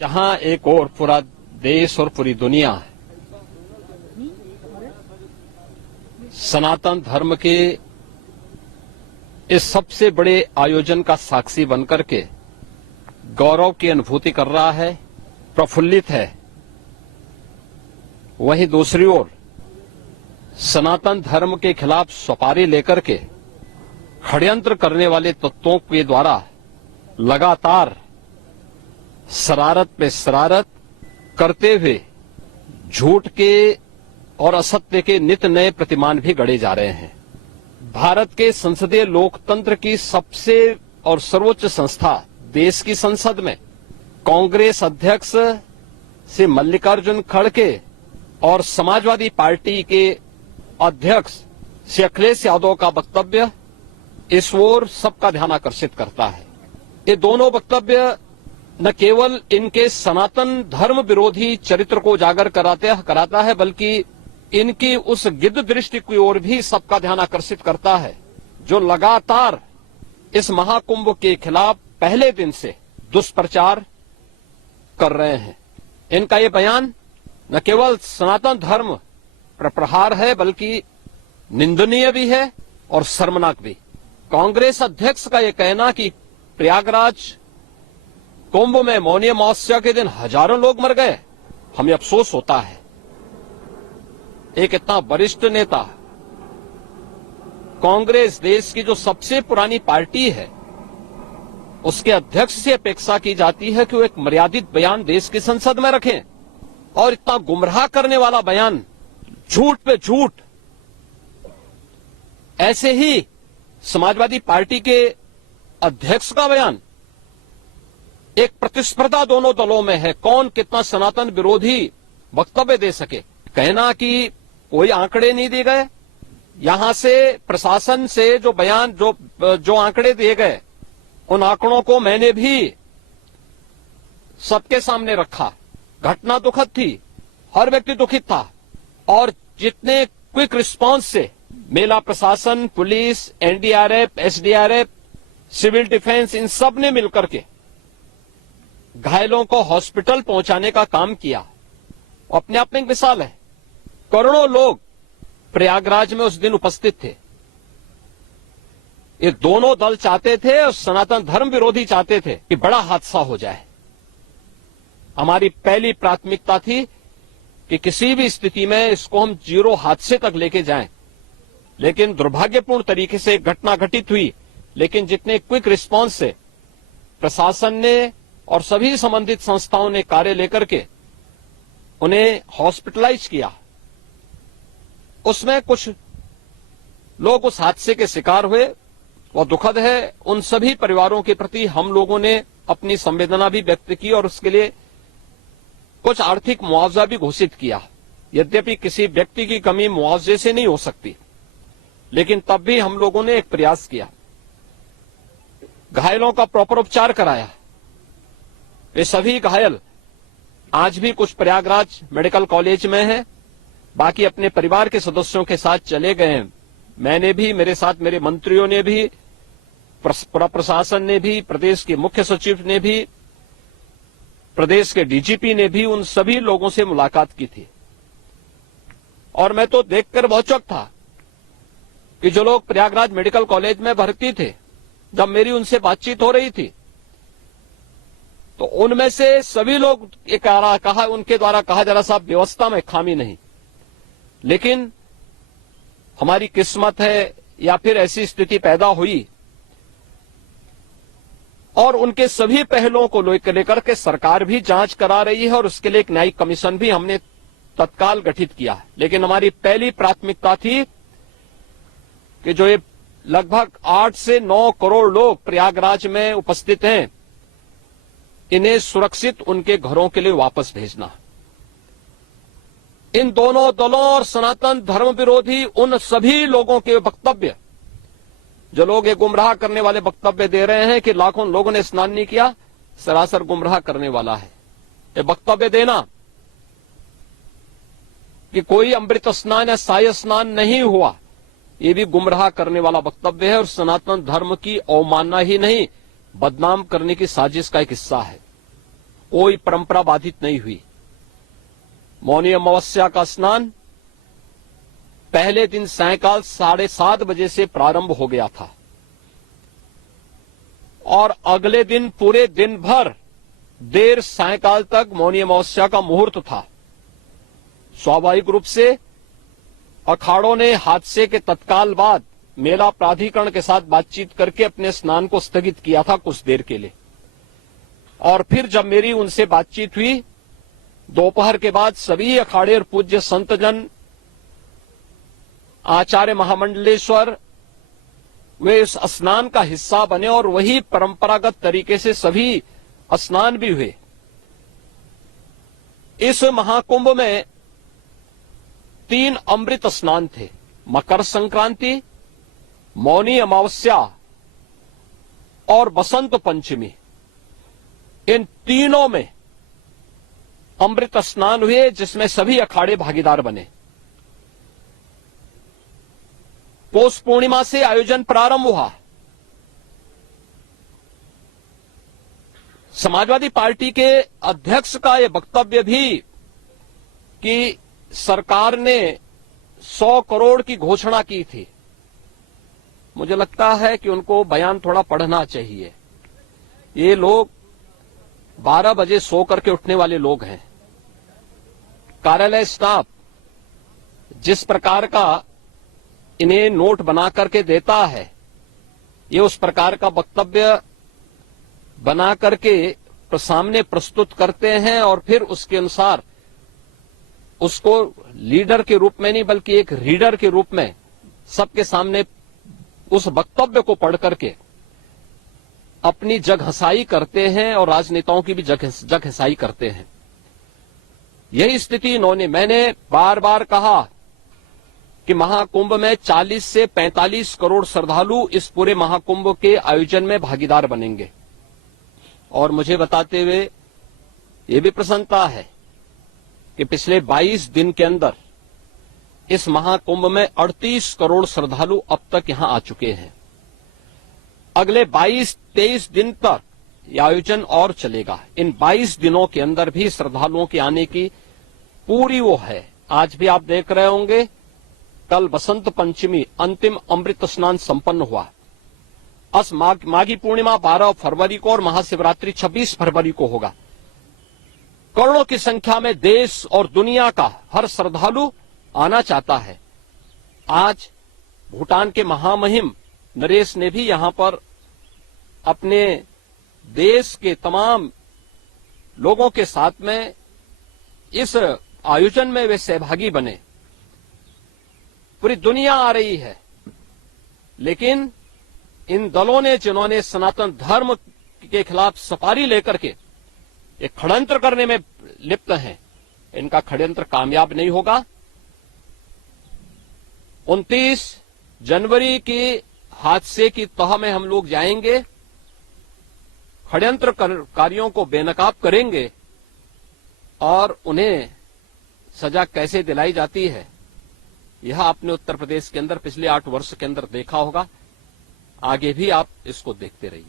जहां एक और पूरा देश और पूरी दुनिया सनातन धर्म के इस सबसे बड़े आयोजन का साक्षी बनकर के गौरव की अनुभूति कर रहा है, प्रफुल्लित है, वहीं दूसरी ओर सनातन धर्म के खिलाफ सपारी लेकर के षड्यंत्र करने वाले तत्वों के द्वारा लगातार शरारत पे शरारत करते हुए झूठ के और असत्य के नित नए प्रतिमान भी गढ़े जा रहे हैं। भारत के संसदीय लोकतंत्र की सबसे और सर्वोच्च संस्था देश की संसद में कांग्रेस अध्यक्ष से मल्लिकार्जुन खड़गे और समाजवादी पार्टी के अध्यक्ष श्री अखिलेश यादव का वक्तव्य इस ओर सबका ध्यान आकर्षित करता है। ये दोनों वक्तव्य न केवल इनके सनातन धर्म विरोधी चरित्र को उजागर कराता है, बल्कि इनकी उस गिद्ध दृष्टि की ओर भी सबका ध्यान आकर्षित करता है, जो लगातार इस महाकुंभ के खिलाफ पहले दिन से दुष्प्रचार कर रहे हैं। इनका ये बयान न केवल सनातन धर्म पर प्रहार है, बल्कि निंदनीय भी है और शर्मनाक भी। कांग्रेस अध्यक्ष का यह कहना कि प्रयागराज कुंभ में मौनी अमावस्या के दिन हजारों लोग मर गए, हमें अफसोस होता है। एक इतना वरिष्ठ नेता, कांग्रेस देश की जो सबसे पुरानी पार्टी है, उसके अध्यक्ष से अपेक्षा की जाती है कि वो एक मर्यादित बयान देश की संसद में रखें, और इतना गुमराह करने वाला बयान, झूठ पे झूठ। ऐसे ही समाजवादी पार्टी के अध्यक्ष का बयान, एक प्रतिस्पर्धा दोनों दलों में है, कौन कितना सनातन विरोधी वक्तव्य दे सके। कहना कि कोई आंकड़े नहीं दिए गए, यहां से प्रशासन से जो बयान जो आंकड़े दिए गए, उन आंकड़ों को मैंने भी सबके सामने रखा। घटना दुखद थी, हर व्यक्ति दुखित था, और जितने क्विक रिस्पांस से मेला प्रशासन, police, NDRF, SDRF, civil defence, इन सब ने मिलकर के घायलों को हॉस्पिटल पहुंचाने का काम किया, अपने आप में एक मिसाल है। करोड़ों लोग प्रयागराज में उस दिन उपस्थित थे। ये दोनों दल चाहते थे और सनातन धर्म विरोधी चाहते थे कि बड़ा हादसा हो जाए। हमारी पहली प्राथमिकता थी कि किसी भी स्थिति में इसको हम जीरो हादसे तक लेके जाएं, लेकिन दुर्भाग्यपूर्ण तरीके से एक घटना घटित हुई। लेकिन जितने क्विक रिस्पांस से प्रशासन ने और सभी संबंधित संस्थाओं ने कार्य लेकर के उन्हें हॉस्पिटलाइज किया, उसमें कुछ लोग उस हादसे के शिकार हुए, वह दुखद है। उन सभी परिवारों के प्रति हम लोगों ने अपनी संवेदना भी व्यक्त की और उसके लिए कुछ आर्थिक मुआवजा भी घोषित किया। यद्यपि किसी व्यक्ति की कमी मुआवजे से नहीं हो सकती, लेकिन तब भी हम लोगों ने एक प्रयास किया, घायलों का प्रॉपर उपचार कराया। वे सभी घायल आज भी कुछ प्रयागराज मेडिकल कॉलेज में हैं, बाकी अपने परिवार के सदस्यों के साथ चले गए हैं। मैंने भी, मेरे साथ मेरे मंत्रियों ने भी, प्रशासन ने भी, प्रदेश के मुख्य सचिव ने भी, प्रदेश के डीजीपी ने भी उन सभी लोगों से मुलाकात की थी। और मैं तो देखकर बहुत चौंक था कि जो लोग प्रयागराज मेडिकल कॉलेज में भर्ती थे, जब मेरी उनसे बातचीत हो रही थी, तो उनमें से सभी लोग कहा, उनके द्वारा कहा जा रहा, साहब व्यवस्था में खामी नहीं, लेकिन हमारी किस्मत है या फिर ऐसी स्थिति पैदा हुई। और उनके सभी पहलुओं को लेकर के सरकार भी जांच करा रही है और उसके लिए एक न्यायिक कमीशन भी हमने तत्काल गठित किया। लेकिन हमारी पहली प्राथमिकता थी कि जो ये लगभग 8 से 9 करोड़ लोग प्रयागराज में उपस्थित हैं, इन्हें सुरक्षित उनके घरों के लिए वापस भेजना। इन दोनों दलों और सनातन धर्म विरोधी उन सभी लोगों के वक्तव्य, जो लोग ये गुमराह करने वाले वक्तव्य दे रहे हैं कि लाखों लोगों ने स्नान नहीं किया, सरासर गुमराह करने वाला है। ये वक्तव्य देना कि कोई अमृत स्नान या साय स्नान नहीं हुआ, ये भी गुमराह करने वाला वक्तव्य है और सनातन धर्म की अवमानना ही नहीं, बदनाम करने की साजिश का एक हिस्सा है। कोई परंपरा बाधित नहीं हुई। मौनी अमावस्या का स्नान पहले दिन सायंकाल 7:30 बजे से प्रारंभ हो गया था और अगले दिन पूरे दिन भर देर सायंकाल तक मौनी अमावस्या का मुहूर्त था। स्वाभाविक रूप से अखाड़ों ने हादसे के तत्काल बाद मेला प्राधिकरण के साथ बातचीत करके अपने स्नान को स्थगित किया था कुछ देर के लिए, और फिर जब मेरी उनसे बातचीत हुई दोपहर के बाद सभी अखाड़े और पूज्य संतजन, आचार्य महामंडलेश्वर, वे इस स्नान का हिस्सा बने और वही परंपरागत तरीके से सभी स्नान भी हुए। इस महाकुंभ में 3 अमृत स्नान थे, मकर संक्रांति, मौनी अमावस्या और बसंत पंचमी। इन तीनों में अमृत स्नान हुए जिसमें सभी अखाड़े भागीदार बने। पौष पूर्णिमा से आयोजन प्रारंभ हुआ। समाजवादी पार्टी के अध्यक्ष का यह वक्तव्य भी कि सरकार ने 100 करोड़ की घोषणा की थी, मुझे लगता है कि उनको बयान थोड़ा पढ़ना चाहिए। ये लोग 12 बजे सो करके उठने वाले लोग हैं। कार्यालय स्टाफ जिस प्रकार का इन्हें नोट बना करके देता है, ये उस प्रकार का वक्तव्य बना करके सामने प्रस्तुत करते हैं और फिर उसके अनुसार उसको लीडर के रूप में नहीं बल्कि एक रीडर के रूप में सबके सामने उस वक्तव्य को पढ़ करके अपनी जगहसाई करते हैं और राजनेताओं की भी जगहसाई करते हैं। यही स्थिति इन्होंने, मैंने बार बार कहा कि महाकुंभ में 40 से 45 करोड़ श्रद्धालु इस पूरे महाकुंभ के आयोजन में भागीदार बनेंगे, और मुझे बताते हुए ये भी प्रसन्नता है कि पिछले 22 दिन के अंदर इस महाकुंभ में 38 करोड़ श्रद्धालु अब तक यहां आ चुके हैं। अगले 22-23 दिन तक यह आयोजन और चलेगा। इन 22 दिनों के अंदर भी श्रद्धालुओं के आने की पूरी वो है। आज भी आप देख रहे होंगे, कल बसंत पंचमी अंतिम अमृत स्नान संपन्न हुआ। माघी पूर्णिमा 12 फरवरी को और महाशिवरात्रि 26 फरवरी को होगा। करोड़ों की संख्या में देश और दुनिया का हर श्रद्धालु आना चाहता है। आज भूटान के महामहिम नरेश ने भी यहां पर अपने देश के तमाम लोगों के साथ में इस आयोजन में वे सहभागी बने। पूरी दुनिया आ रही है, लेकिन इन दलों ने जिन्होंने सनातन धर्म के खिलाफ सफारी लेकर के एक षड्यंत्र करने में लिप्त हैं, इनका षड्यंत्र कामयाब नहीं होगा। 29 जनवरी के हादसे की तह में हम लोग जाएंगे, षड्यंत्रकारियों को बेनकाब करेंगे और उन्हें सजा कैसे दिलाई जाती है यह आपने उत्तर प्रदेश के अंदर पिछले 8 वर्ष के अंदर देखा होगा। आगे भी आप इसको देखते रहिए।